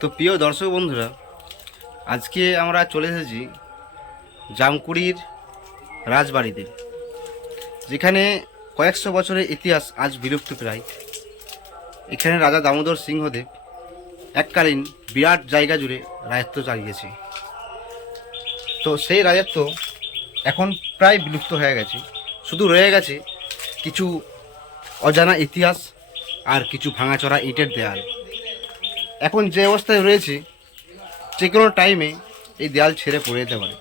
তো প্রিয় দর্শক বন্ধুরা, আজকে আমরা চলে এসেছি জামকুড়ির রাজবাড়িতে, যেখানে কয়েকশো বছরের ইতিহাস আজ বিলুপ্ত প্রায়। এখানে রাজা দামোদর সিংহদেব এককালীন বিরাট জায়গা জুড়ে রাজত্ব চালিয়েছে। তো সেই রাজত্ব এখন প্রায় বিলুপ্ত হয়ে গেছে, শুধু রয়ে গেছে কিছু অজানা ইতিহাস আর কিছু ভাঙাচোরা ইটের দেয়াল। এখন যে অবস্থায় রয়েছে, যে কোনো টাইমে এই দেয়াল ছেড়ে পড়ে যেতে পারে।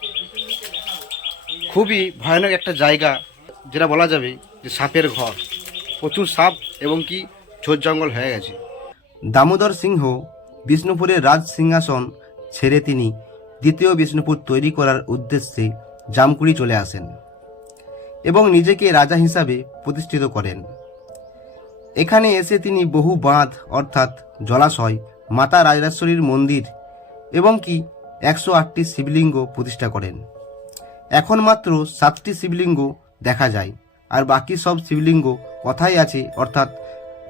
খুবই ভয়ানক একটা জায়গা, যেটা বলা যাবে যে সাপের ঘর। প্রচুর সাপ এবং কি ঝোড় জঙ্গল হয়ে গেছে। দামোদর সিংহ বিষ্ণুপুরের রাজ সিংহাসন ছেড়ে তিনি দ্বিতীয় বিষ্ণুপুর তৈরি করার উদ্দেশ্যে জামকুড়ি চলে আসেন এবং নিজেকে রাজা হিসাবে প্রতিষ্ঠিত করেন। এখানে এসে তিনি বহু বাঁধ অর্থাৎ জলাশয়, মাতা রাজরাজেশ্বরীর মন্দির এবং কি 108টি শিবলিঙ্গ প্রতিষ্ঠা করেন। এখন মাত্র 7টি শিবলিঙ্গ দেখা যায়, আর বাকি সব শিবলিঙ্গ কোথায় আছে অর্থাৎ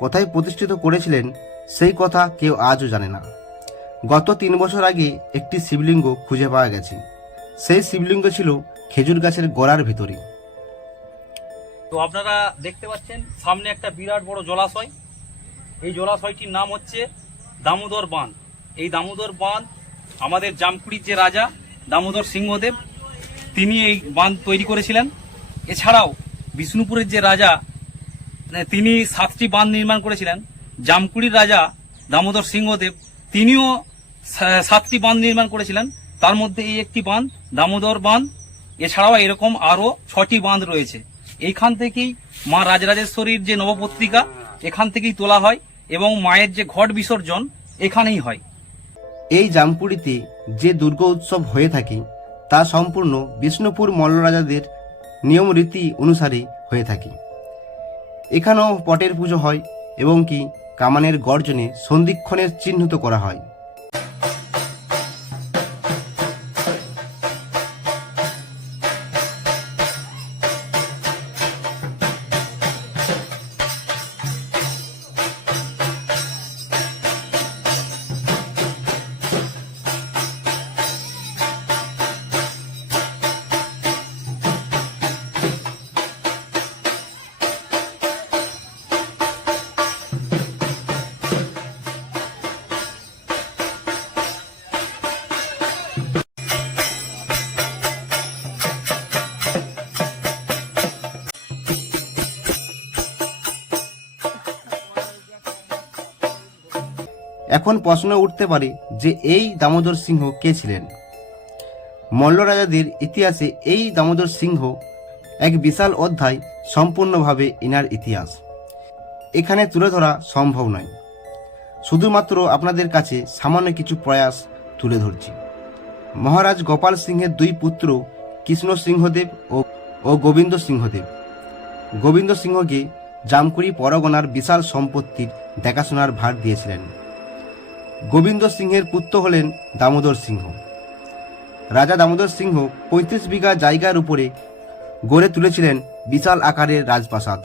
কোথায় প্রতিষ্ঠিত করেছিলেন সেই কথা কেউ আজও জানে না। গত 3 বছর আগে একটি শিবলিঙ্গ খুঁজে পাওয়া গেছে। সেই শিবলিঙ্গ ছিল খেজুর গাছের গোড়ার ভিতরে। তো আপনারা দেখতে পাচ্ছেন সামনে একটা বিরাট বড় জলাশয়। এই জলাশয়টির নাম হচ্ছে দামোদর বাঁধ। এই দামোদর বাঁধ আমাদের জামকুড়ির যে রাজা দামোদর সিংহদেব, তিনি এই বাঁধ তৈরি করেছিলেন। এছাড়াও বিষ্ণুপুরের যে রাজা, তিনি 7টি বাঁধ নির্মাণ করেছিলেন। জামকুড়ির রাজা দামোদর সিংহদেব, তিনিও 7টি বাঁধ নির্মাণ করেছিলেন। তার মধ্যে এই একটি বাঁধ দামোদর বাঁধ। এছাড়াও এরকম আরো 6টি বাঁধ রয়েছে। এইখান থেকেই মা রাজরাজেশ্বরীর যে নবপত্রিকা এখান থেকেই তোলা হয় এবং মায়ের যে ঘট বিসর্জন এখানেই হয়। এই জামকুড়িতে যে দুর্গা উৎসব হয়ে থাকে তা সম্পূর্ণ বিষ্ণুপুর মল্ল রাজাদের নিয়ম রীতি অনুসারে হয়ে থাকে। এখানেও পটের পুজো হয় এবং কি কামানের গর্জনে সন্ধিক্ষণের চিহ্নিত করা হয়। এখন প্রশ্ন উঠতে পারে যে এই দামোদর সিংহ কে ছিলেন। মল্ল রাজাদের ইতিহাসে এই দামোদর সিংহ এক বিশাল অধ্যায়, সম্পূর্ণভাবে ইনার ইতিহাস এখানে তুলে ধরা সম্ভব নয়। শুধুমাত্র আপনাদের কাছে সামান্য কিছু প্রয়াস তুলে ধরছি। মহারাজ গোপাল সিংহের 2 পুত্র কৃষ্ণ সিংহদেব ও গোবিন্দ সিংহদেব। গোবিন্দ সিংহকে জামকুড়ি পরগনার বিশাল সম্পত্তির দেখাশোনার ভার দিয়েছিলেন। গোবিন্দ সিংহের পুত্র হলেন দামোদর সিংহ। রাজা দামোদর সিংহ 35 বিঘা জায়গার উপরে গড়ে তুলেছিলেন বিশাল আকারের রাজপ্রাসাদ।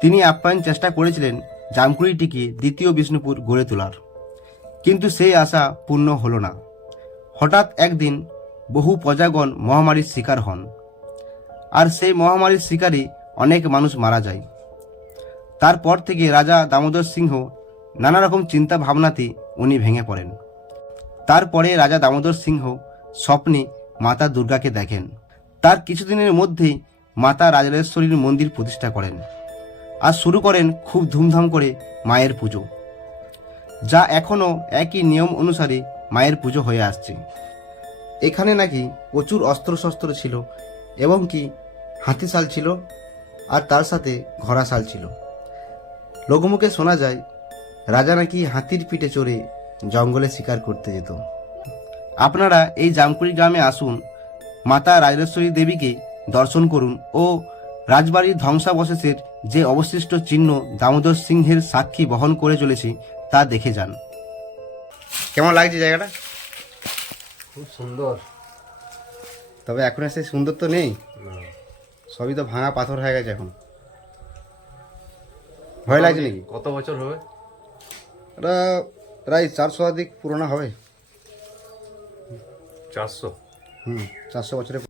তিনি আপ্যায়ন চেষ্টা করেছিলেন জামকুড়িটিকে দ্বিতীয় বিষ্ণুপুর গড়ে তোলার, কিন্তু সেই আশা পূর্ণ হল না। হঠাৎ একদিন বহু প্রজাগণ মহামারীর শিকার হন, আর সেই মহামারীর শিকারে অনেক মানুষ মারা যায়। তারপর থেকে রাজা দামোদর সিংহ নানা রকম চিন্তা ভাবনাতে উনি ভেঙে পড়েন। তারপরে রাজা দামোদর সিংহ স্বপ্নে মাতা দুর্গাকে দেখেন। তার কিছুদিনের মধ্যেই মাতা রাজরাজেশ্বরীর মন্দির প্রতিষ্ঠা করেন আর শুরু করেন খুব ধুমধাম করে মায়ের পুজো, যা এখনও একই নিয়ম অনুসারে মায়ের পুজো হয়ে আসছে। এখানে নাকি প্রচুর অস্ত্রশস্ত্র ছিল এবং কি হাতিশাল ছিল, আর তার সাথে ঘোড়াশাল ছিল। লোকমুখে শোনা যায় রাজা নাকি হাতির পিঠে চড়ে জঙ্গলে শিকার করতে যেত। আপনারা এই জামকুড়ি গ্রামে আসুন, মাতা রাজরাজেশ্বরী দেবীকে দর্শন করুন ও রাজবাড়ির ধ্বংসাবশেষের যে অবশিষ্ট চিহ্ন দামোদর সিংহের সাক্ষী বহন করে চলেছে তা দেখে যান। কেমন লাগছে জায়গাটা? খুব সুন্দর। তবে এখন সেই সুন্দর তো নেই, সবই তো ভাঙা পাথর হয়ে গেছে। এখন ভয় লাগছে নাকি? কত বছর হবে? এটা প্রায় 400 পুরোনো হবে। 400। 400 বছরের।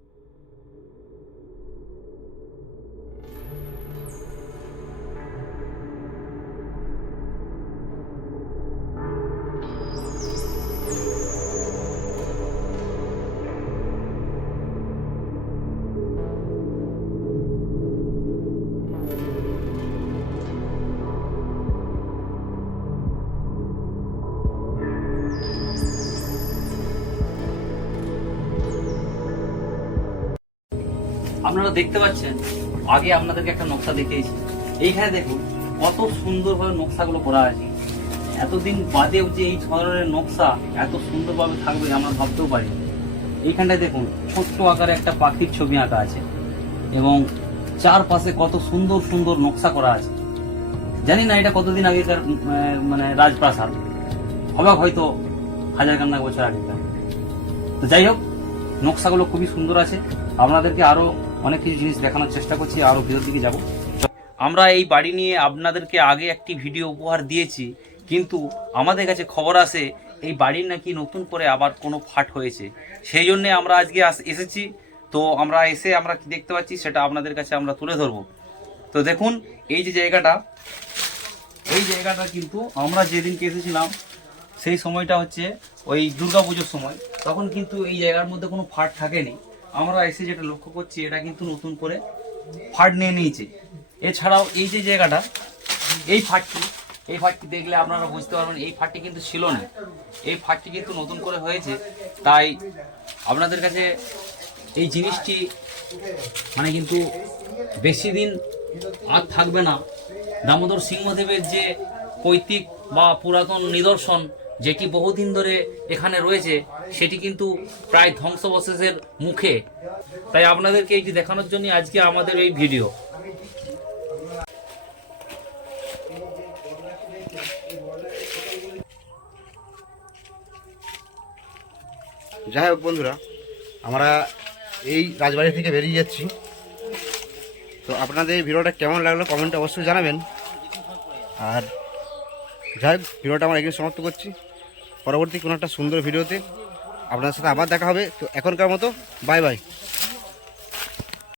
আপনারা দেখতে পাচ্ছেন, আগে আপনাদেরকে একটা নকশা দেখিয়েছি। এইখানে দেখুন কত সুন্দরভাবে নকশাগুলো করা আছে। এতদিন বাদেও যে এই ধরনের নকশা এত সুন্দরভাবে থাকবে আমরা ভাবতেও পারি। এইখানটায় দেখুন ছোট্ট আকারে একটা পাখির ছবি আঁকা আছে এবং চারপাশে কত সুন্দর সুন্দর নকশা করা আছে। জানি না এটা কতদিন আগেকার মানে রাজপ্রাসাদ, অবাক হয়তো হাজার খান্না বছর আগেকার। তো যাই হোক, নকশাগুলো খুবই সুন্দর আছে। আপনাদেরকে আরো অনেক কিছু জিনিস দেখানোর চেষ্টা করছি, আরো ভিতর দিকে যাব। আমরা এই বাড়ি নিয়ে আপনাদেরকে আগে একটি ভিডিও উপহার দিয়েছি, কিন্তু আমাদের কাছে খবর আসে এই বাড়ির নাকি নতুন করে আবার কোনো ফাট হয়েছে। সেই জন্য আমরা আজকে এসেছি। তো আমরা এসে আমরা কি দেখতে পাচ্ছি সেটা আপনাদের কাছে আমরা তুলে ধরবো। তো দেখুন এই যে জায়গাটা, এই জায়গাটা কিন্তু আমরা যেদিনকে এসেছিলাম সেই সময়টা হচ্ছে ওই দুর্গাপুজোর সময়। তখন কিন্তু এই জায়গার মধ্যে কোনো ফাট থাকেনি। আমরা এসে যেটা লক্ষ্য করছি এটা কিন্তু নতুন করে ফাট নিয়ে নিয়েছে। এছাড়াও এই যে জায়গাটা, এই ফাটটি দেখলে আপনারা বুঝতে পারবেন এই ফাটটি কিন্তু ছিল না। এই ফাটটি কিন্তু নতুন করে হয়েছে। তাই আপনাদের কাছে এই জিনিসটি মানে কিন্তু বেশি দিন আর থাকবে না। দামোদর সিংহদেবের যে পৈতৃক বা পুরাতন নিদর্শন যেটি বহুদিন ধরে এখানে রয়েছে সেটি কিন্তু প্রায় ধ্বংসাবশেষের মুখে। তাই আপনাদেরকে এইটি দেখানোর জন্য আজকে আমাদের এই ভিডিও। যাই হোক বন্ধুরা, আমরা এই রাজবাড়ি থেকে বেরিয়ে যাচ্ছি। তো আপনাদের এই ভিডিওটা কেমন লাগলো কমেন্টে অবশ্যই জানাবেন। আর যাই হোক, ভিডিওটা আমরা এখানে সমাপ্ত করছি। পরবর্তী কোনো একটা সুন্দর ভিডিওতে আপনাদের সাথে আবার দেখা হবে। তো এখনকার মতো বাই বাই।